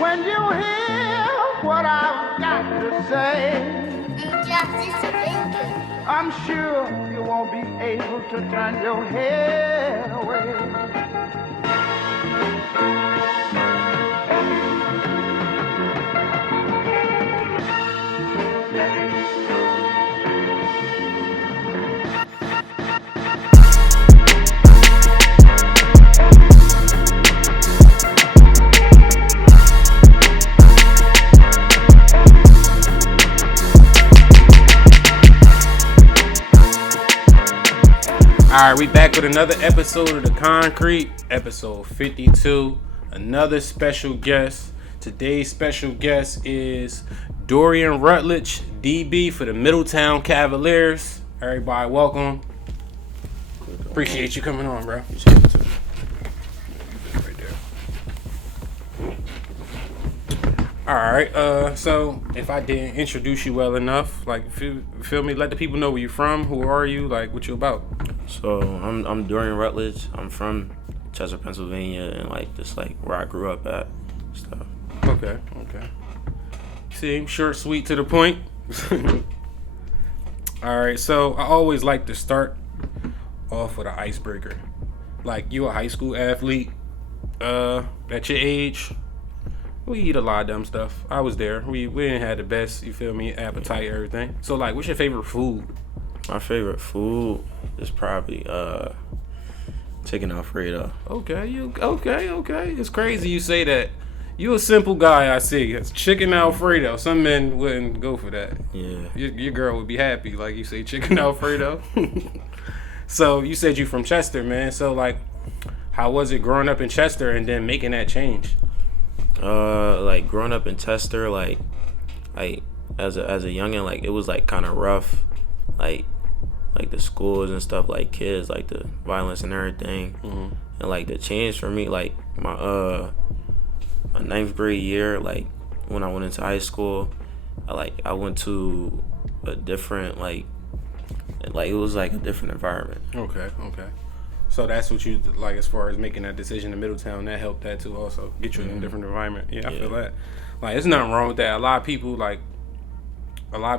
When you hear what I've got to say, I'm sure you won't be able to turn your head away. All right, we back with another episode of The Concrete, episode 52. Another special guest. Today's special guest is Dorian Rutledge, DB for the Middletown Cavaliers. Everybody, welcome. Appreciate you coming on, bro. Right there. All right, so if I didn't introduce you well enough, like, feel me, let the people know where you're from, who are you, like, what you about. So I'm Dorian Rutledge. I'm from Chester, Pennsylvania, and like just like where I grew up at stuff. Okay. See, short, sweet, to the point. All right, so I always like to start off with an icebreaker. Like, you a high school athlete, at your age, we eat a lot of dumb stuff. I was there. We didn't have the best, you feel me, appetite, everything. So, like, what's your favorite food? My favorite food is probably chicken Alfredo. Okay. It's crazy you say that. You a simple guy, I see. It's chicken Alfredo. Some men wouldn't go for that. Yeah. Your girl would be happy, like you say, chicken Alfredo. So you said you from Chester, man. So like, how was it growing up in Chester and then making that change? Like growing up in Chester, like as a youngin', like it was like kind of rough, like the schools and stuff, like kids, like the violence and everything, and like the change for me, like my ninth grade year, like when I went into high school, I went to a different like it was like a different environment. Okay. So that's what you like as far as making that decision in Middletown. That helped that too, also get you in a different environment. Yeah, I feel that. Like, there's nothing wrong with that. A lot of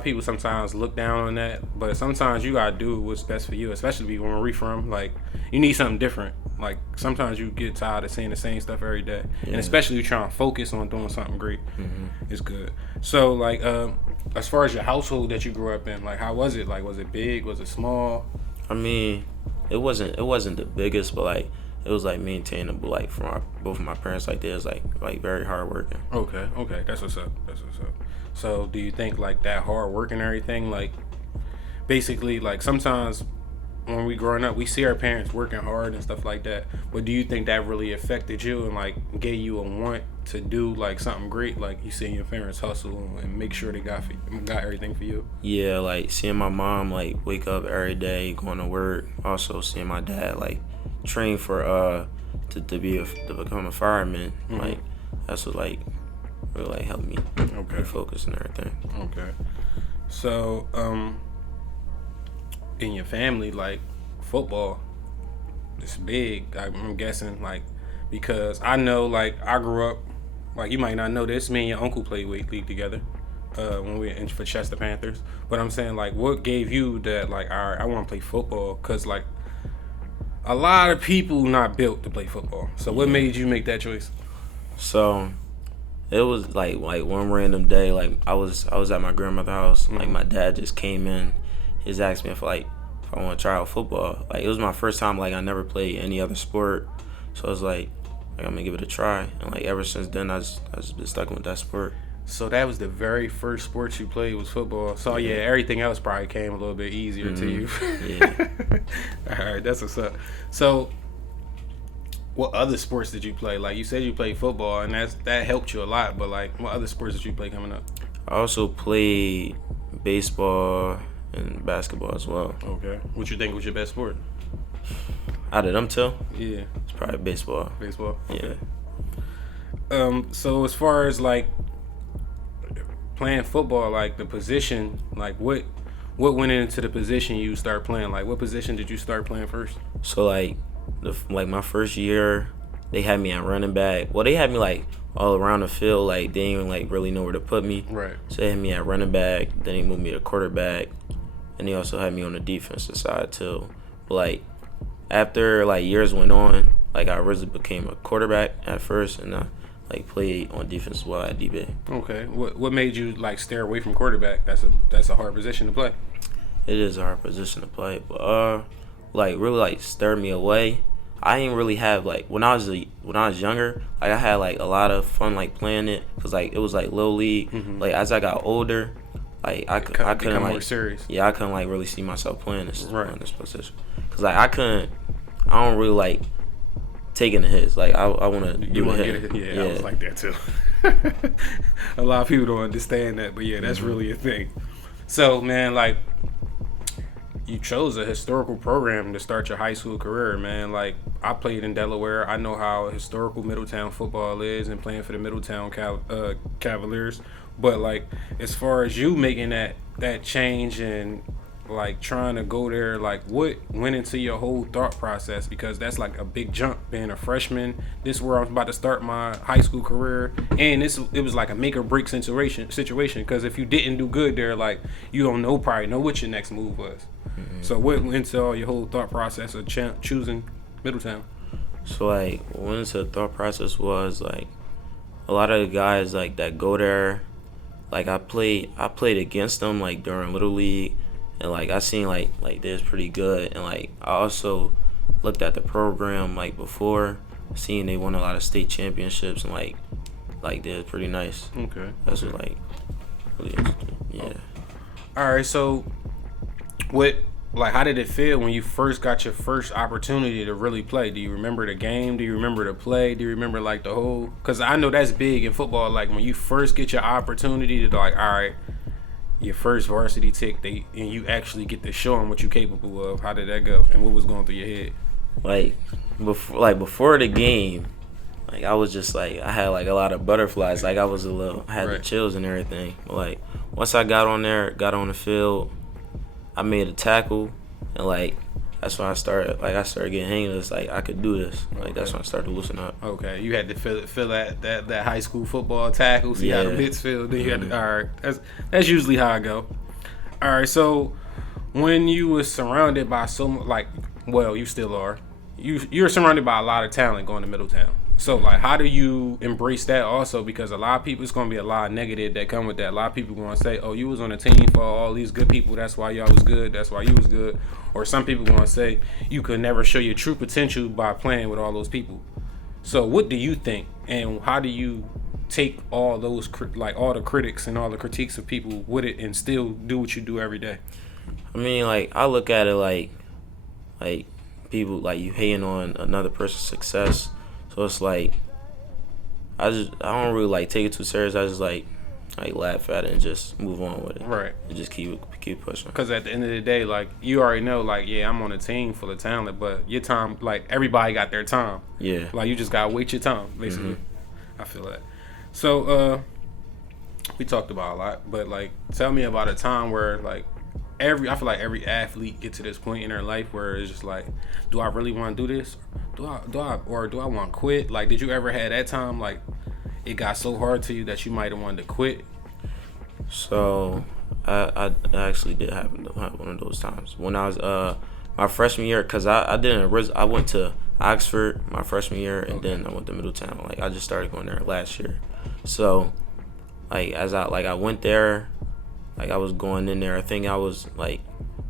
people sometimes look down on that, but sometimes you gotta do what's best for you, especially where we from. Like, you need something different. Like, sometimes you get tired of saying the same stuff every day, and especially you trying to focus on doing something great. It's good. So, like, as far as your household that you grew up in, like, how was it? Like, was it big? Was it small? I mean, it wasn't the biggest, but like it was like maintainable. Like from both of my parents, like they was like very hardworking. Okay, that's what's up. So, do you think like that hard work and everything, like basically, like sometimes when we growing up, we see our parents working hard and stuff like that. But do you think that really affected you and like gave you a want to do like something great, like you seeing your parents hustle and make sure they got everything for you? Yeah, like seeing my mom like wake up every day, going to work. Also seeing my dad like train for to become a fireman. Like that's what like really like helped me focus and everything. Okay. So in your family, like football, it's big. I'm guessing, like, because I know, like, I grew up, like, you might not know this. Me and your uncle played league together when we were in for Chester Panthers. But I'm saying, like, what gave you that, like, all right, I want to play football? Because, like, a lot of people not built to play football. So what made you make that choice? So it was like one random day, like I was at my grandmother's house. Like my dad just came in. He's asked me if I want to try out football. Like, it was my first time, like, I never played any other sport. So I was like, I'm going to give it a try. And, like, ever since then, I just been stuck with that sport. So that was the very first sport you played was football. So, yeah, everything else probably came a little bit easier to you. Yeah. All right, that's what's up. So what other sports did you play? Like, you said you played football, and that helped you a lot. But, like, what other sports did you play coming up? I also played baseball and basketball as well. Okay. What you think was your best sport? Out of them two? Yeah. It's probably baseball. Baseball? Okay. Yeah. So as far as, like, playing football, like, the position, like, what went into the position you start playing? Like, what position did you start playing first? So, like, my first year, they had me at running back. Well, they had me like all around the field. Like they didn't even like really know where to put me. Right. So they had me at running back. Then they moved me to quarterback, and they also had me on the defensive side too. But like after like years went on, like I originally became a quarterback at first, and I like played on defense as well at DB. Okay. What made you like steer away from quarterback? That's a hard position to play. It is a hard position to play, but like really like stirred me away. I didn't really have like when I was younger, like I had like a lot of fun like playing it because like it was like little league. Mm-hmm. Like as I got older, like I couldn't like more serious. Yeah, I couldn't like really see myself playing this position because like I don't really like taking the hits. Like I want to do the hit. Yeah, I was like that too. A lot of people don't understand that, but yeah, that's really a thing. So man, like you chose a historical program to start your high school career, man. Like I played in Delaware. I know how historical Middletown football is and playing for the Middletown Cavaliers. But like as far as you making that change and like trying to go there, like what went into your whole thought process? Because that's like a big jump being a freshman. This is where I'm about to start my high school career, and it was like a make or break situation. Because if you didn't do good there, like you don't probably know what your next move was. Mm-hmm. So what went into all your whole thought process of choosing Middletown? So like what went into the thought process was like a lot of the guys like that go there. Like I played against them like during Little League. And like I seen like they're pretty good, and like I also looked at the program like before, seeing they won a lot of state championships, and like they're pretty nice. Okay. That's what like really interesting. Yeah. All right. So, how did it feel when you first got your first opportunity to really play? Do you remember the game? Do you remember the play? Do you remember like the whole? Because I know that's big in football. Like when you first get your opportunity to like, all right. Your first varsity tick, and you actually get to show them what you're capable of. How did that go? And what was going through your head? Like before the game, like I was just like I had like a lot of butterflies. Like I had the chills and everything. But like once I got on the field, I made a tackle, and like that's when I started getting hang of this. Like I could do this. Like that's when I started to loosen up. Okay, you had to feel that high school football tackle. See how the bits feel. Then you had to. All right, that's usually how I go. All right, so when you was surrounded by so much, like, well, you still are. You're surrounded by a lot of talent going to Middletown. So like, how do you embrace that also? Because a lot of people, it's gonna be a lot of negative that come with that. A lot of people gonna say, "Oh, you was on a team for all these good people. That's why y'all was good. That's why you was good." Or some people gonna say you could never show your true potential by playing with all those people. So what do you think, and how do you take all those all the critics and all the critiques of people with it and still do what you do every day? I mean, like I look at it like people like you hating on another person's success. So it's like I don't really like take it too serious. I just like laugh at it and just move on with it. Right. And just keep pushing. Because at the end of the day, like you already know, like yeah, I'm on a team full of talent, but your time, like everybody got their time. Yeah. Like you just gotta wait your time, basically. Mm-hmm. I feel that. So we talked about a lot, but like tell me about a time where like I feel like every athlete gets to this point in their life where it's just like, do I really want to do this? Do I want to quit? Like, did you ever have that time like it got so hard to you that you might have wanted to quit? So I actually did have one of those times when I was my freshman year, because I went to Oxford my freshman year, and then I went to Middletown. Like I just started going there last year. So like as I went there. Like I was going in there, I think I was like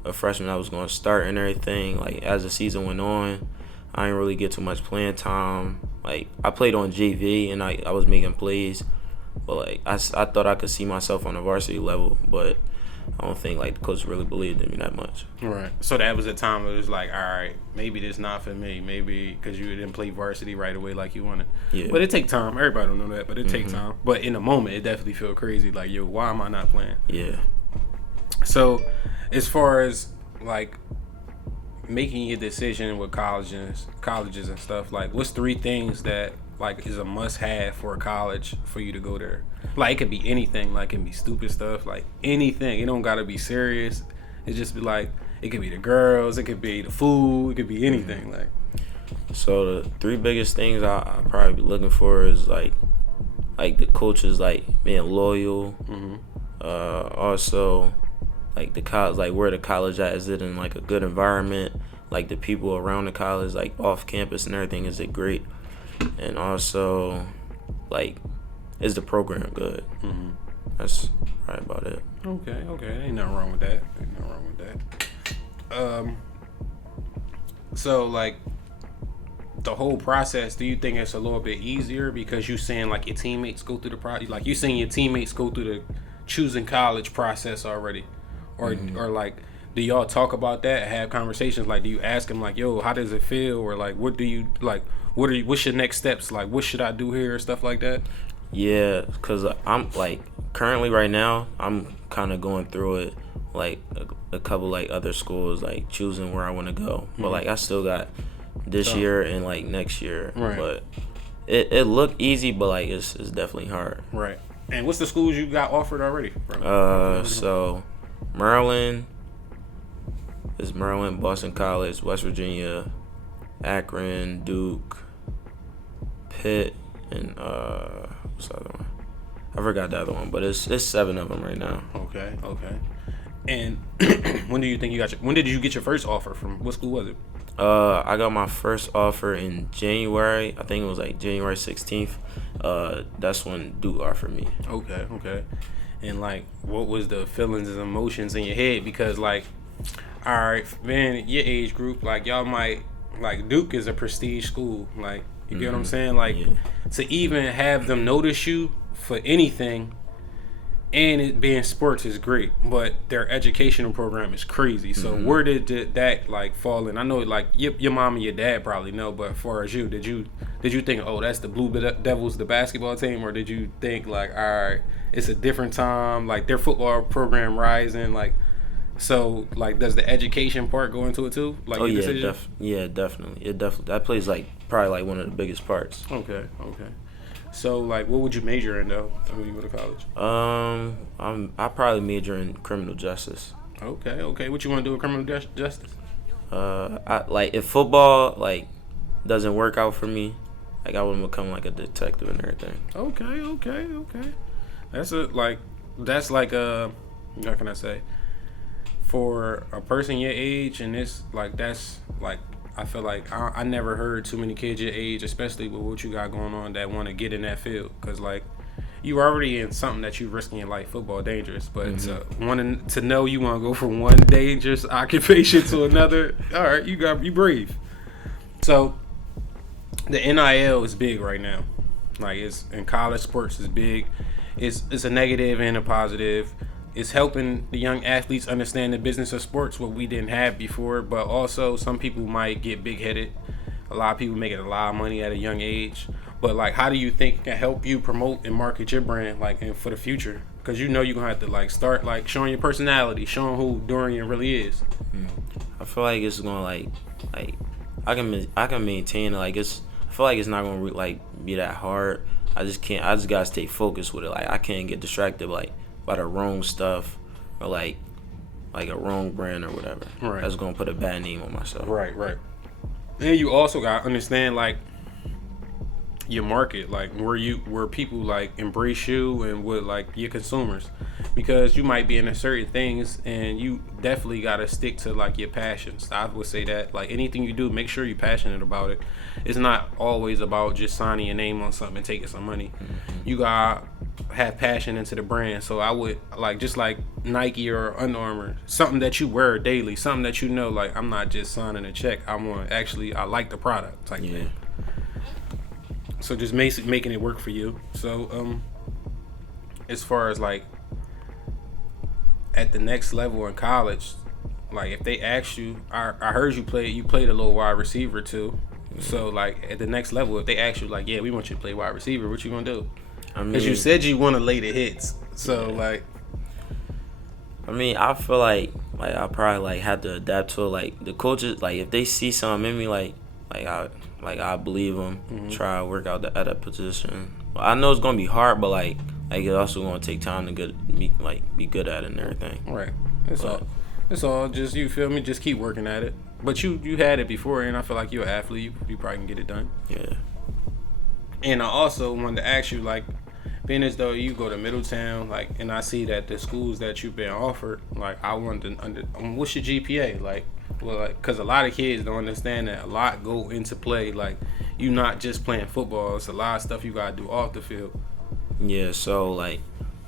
a freshman. I was going to start and everything. Like as the season went on, I didn't really get too much playing time. Like I played on JV and I was making plays, but like I thought I could see myself on the varsity level, but I don't think like the coach really believed in me that much. Right. So that was a time where it was like, all right, maybe this not for me. Maybe because you didn't play varsity right away like you wanted. Yeah. But it take time. Everybody don't know that, but it takes time. But in the moment, it definitely feel crazy. Like, yo, why am I not playing? Yeah. So, as far as like making your decision with colleges and stuff, like what's 3 things that like is a must-have for a college for you to go there? Like it could be anything. Like it can be stupid stuff. Like anything. It don't gotta be serious. It just be like it could be the girls. It could be the food. It could be anything. Like So the three biggest things I probably be looking for is like the coaches like being loyal. Also like the college, like where the college at, is it in like a good environment? Like the people around the college, like off campus and everything, is it great? And also like, is the program good? That's probably about it. Okay. Ain't nothing wrong with that. So like the whole process, do you think it's a little bit easier because you seeing like your teammates go through the process, like you seeing your teammates go through the choosing college process already, or like do y'all talk about that, have conversations, like do you ask them like, yo, how does it feel, or like what do you like, what's your next steps, like what should I do here, stuff like that? Yeah, because I'm like currently right now I'm kind of going through it, like a couple like other schools, like choosing where I want to go, but like I still got this year and like next year, right. But it looked easy, but like it's definitely hard. Right. And what's the schools you got offered already? So Maryland, Boston College, West Virginia, Akron, Duke, Pitt, and what's the other one? I forgot the other one, but it's 7 of them right now. Okay. And when do you think when did you get your first offer from? What school was it? I got my first offer in January. I think it was like January 16th. That's when Duke offered me. Okay. And like, what was the feelings and emotions in your head? Because like, all right, man, your age group, like y'all might, like Duke is a prestige school. Like, you get what I'm saying? Like, to even have them notice you for anything, and it being sports is great, but their educational program is crazy. So where did that like fall in? I know like your mom and your dad probably know, but as far as you, did you think, oh, that's the Blue Devils, the basketball team, or did you think like, all right, it's a different time, like their football program rising, like, so like does the education part go into it too? Like, oh yeah, definitely. That plays like probably like one of the biggest parts. Okay. So like, what would you major in though when you go to college? I probably major in criminal justice. Okay. What you want to do with criminal justice? I like if football like doesn't work out for me, like I want to become like a detective and everything. Okay. That's like how can I say? For a person your age, and it's like that's like, I feel like I never heard too many kids your age, especially with what you got going on, that want to get in that field. Because, like, you already in something that you risking your life. Football dangerous. But wanting to know you want to go from one dangerous occupation to another, all right, you brave. So, the NIL is big right now. Like, it's in college sports is big. It's a negative and a positive. It's helping the young athletes understand the business of sports, what we didn't have before, but also some people might get big-headed. A lot of people making a lot of money at a young age. But, like, how do you think it can help you promote and market your brand, like, and for the future? Because you know you're going to have to, like, start, like, showing your personality, showing who Dorian really is. I feel like it's going to, like I can maintain it. Like, I feel like it's not going to, like, be that hard. I just got to stay focused with it. Like, I can't get distracted, like, by the wrong stuff, or like a wrong brand or whatever. Right. That's gonna put a bad name on myself. Right. And you also gotta understand like your market, like where people like embrace you and with like your consumers, because you might be into certain things and you definitely gotta stick to like your passions. I would say that like anything you do, make sure you're passionate about it. It's not always about just signing your name on something and taking some money. You gotta have passion into the brand. So I would like, just like Nike or Under Armour, something that you wear daily, something that you know, like I'm not just signing a check, I like the product type thing. So just making it work for you. So as far as like at the next level in college, like if they ask you, I heard you played a little wide receiver too. So like at the next level, if they ask you like, yeah, we want you to play wide receiver, what you gonna do? Because you said you want to lay the hits. So like, I mean, I feel like I probably like had to adapt to it. Like the coaches, like if they see something in me, I believe them. Try to work out at that position. I know it's gonna be hard, but like it's also gonna take time to be good at it and everything. Right. It's all. Just, you feel me? Just keep working at it. but you had it before, and I feel like you're an athlete. You probably can get it done. Yeah. And I also wanted to ask you, like, being as though you go to Middletown, like, and I see that the schools that you've been offered, like, I wanted to what's your GPA, like, well, like, because a lot of kids don't understand that a lot go into play, like, you not just playing football, it's a lot of stuff you gotta do off the field. Yeah, so like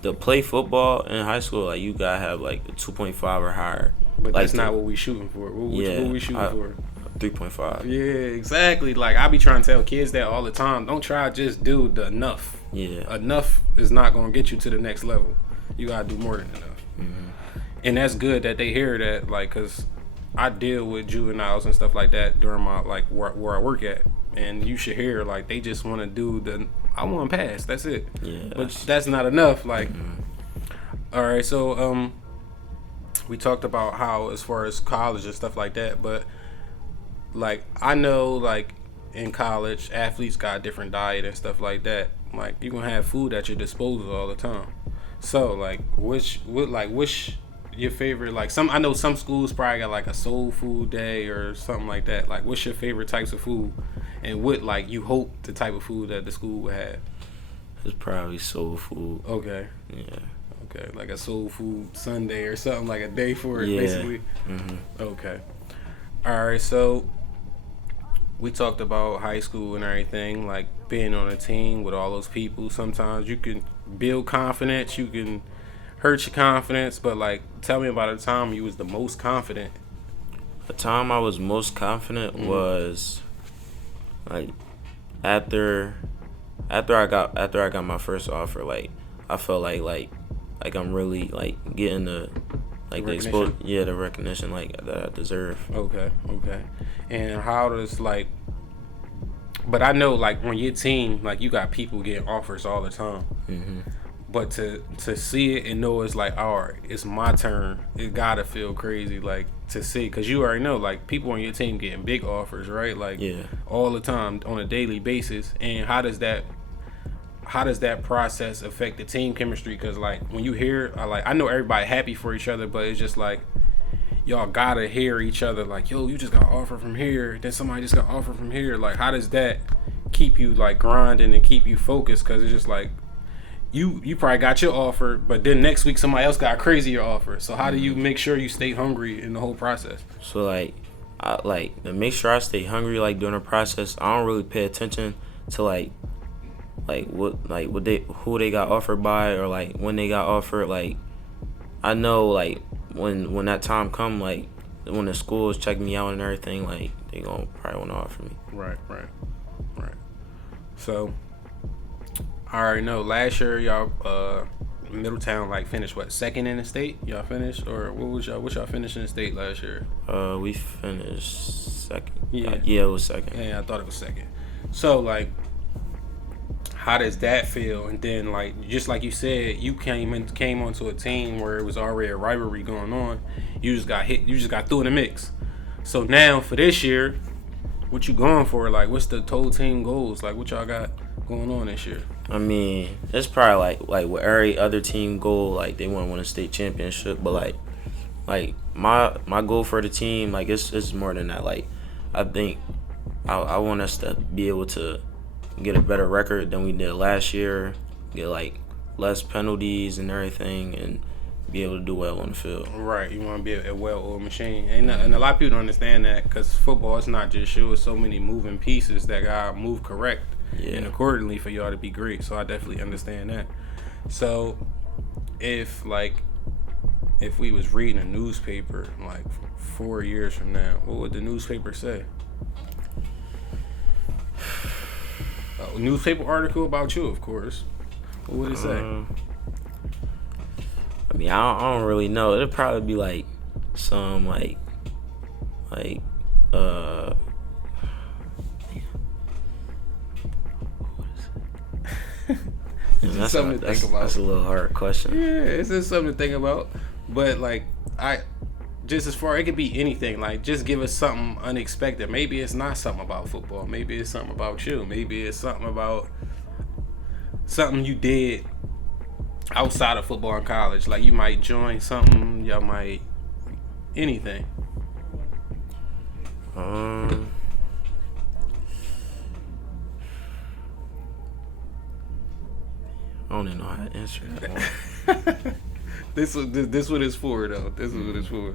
to play football in high school, like you gotta have like a 2.5 or higher. But like that's not what we shooting for. What we shooting for? 3.5. Yeah, exactly. Like, I be trying to tell kids that all the time. Don't try to just do the enough. Yeah. Enough is not going to get you to the next level. You got to do more than enough. Mm-hmm. And that's good that they hear that, like, because I deal with juveniles and stuff like that during my, like, where I work at. And you should hear, like, they just want to do I want to pass. That's it. Yeah. But that's not enough. Like, Mm-hmm. all right, so we talked about how, as far as college and stuff like that, but like, I know, like, in college, athletes got a different diet and stuff like that. Like, you gonna have food at your disposal all the time. So, like, which your favorite? Like, I know some schools probably got like a soul food day or something like that. Like, what's your favorite types of food, and what, like, you hope the type of food that the school would have? It's probably soul food. Okay. Yeah. Okay, like a soul food Sunday or something, like a day for it, Yeah. basically. Mm-hmm. Okay. All right, so we talked about high school and everything, like being on a team with all those people. Sometimes you can build confidence, you can hurt your confidence, but, like, tell me about a time you was the most confident. The time I was most confident was like after I got my first offer. Like, I felt like I'm really like getting the like the exposure, the recognition like that I deserve. Okay. And how does, like, but I know, like, when your team, like, you got people getting offers all the time. Mm-hmm. But to see it and know it's like, all right, it's my turn, it gotta feel crazy, like, to see, because you already know, like, people on your team getting big offers, right? Like, all the time on a daily basis. And how does that process affect the team chemistry? Because, like, when you hear, I know everybody happy for each other, but it's just like, y'all gotta hear each other, like, yo, you just got an offer from here, then somebody just got an offer from here. Like, how does that keep you, like, grinding and keep you focused? Because it's just like, you probably got your offer, but then next week somebody else got a crazier offer. So how do you make sure you stay hungry in the whole process? So to make sure I stay hungry, like, during the process, I don't really pay attention to who they got offered by, or like when they got offered. Like, I know, like, when that time come, like when the schools check me out and everything, like, they gonna probably want to offer me. Right. So I already know last year y'all Middletown, like, finished second in the state? Y'all finished, or what y'all finished in the state last year? We finished second. Yeah. It was second. Yeah, I thought it was second. So, like, how does that feel? And then, like, just like you said, you came onto a team where it was already a rivalry going on. You just got through in the mix. So now for this year, what you going for? Like, what's the total team goals? Like, what y'all got going on this year? I mean, it's probably like with every other team goal, like, they want to win a state championship. But like my goal for the team, like, it's more than that. Like, I think I want us to be able to get a better record than we did last year, get, like, less penalties and everything, and be able to do well on the field. Right, you want to be a well-oiled machine. And a lot of people don't understand that, because football, it's not just you, it's so many moving pieces that got to move correct and accordingly for y'all to be great. So I definitely understand that. So if we was reading a newspaper, like, 4 years from now, what would the newspaper say? A newspaper article about you, of course. What would it say? I mean, I don't really know. It'd probably be like some It's something to think about. That's a little hard question. Yeah, it's just something to think about. But, like, just as far, it could be anything. Like, just give us something unexpected. Maybe it's not something about football. Maybe it's something about you. Maybe it's something about something you did outside of football in college. Like, you might join something. Y'all might anything. I don't even know how to answer that one. This what it's for though. This is what it's for.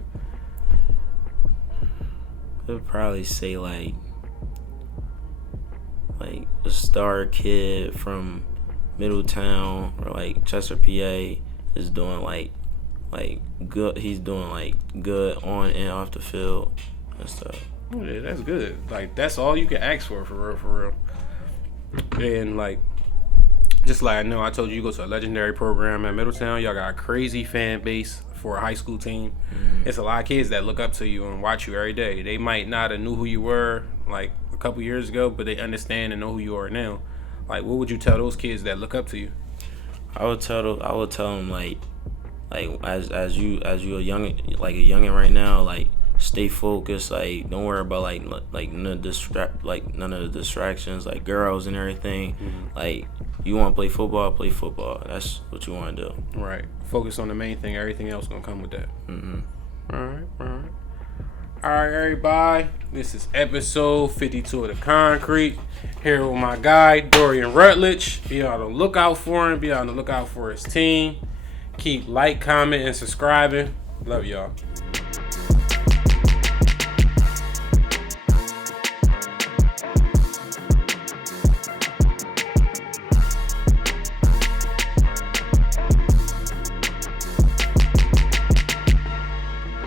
I would probably say like a star kid from Middletown or like Chester, PA is doing like good. He's doing like good on and off the field and stuff. Yeah, that's good. Like that's all you can ask for real. And like, just like I know, I told you go to a legendary program at Middletown. Y'all got a crazy fan base for a high school team. It's a lot of kids that look up to you and watch you every day. They might not have knew who you were like a couple years ago, but they understand and know who you are now. Like, what would you tell those kids that look up to you? I would tell them like as you a youngin right now, like stay focused, like don't worry about like none of the distractions, like girls and everything. Like you want to play football. That's what you want to do. Right. Focus on the main thing. Everything else gonna come with that. All right, everybody. This is episode 52 of The Concrete. Here with my guy, Dorian Rutledge. Be on the lookout for him. Be on the lookout for his team. Keep comment, and subscribing. Love y'all.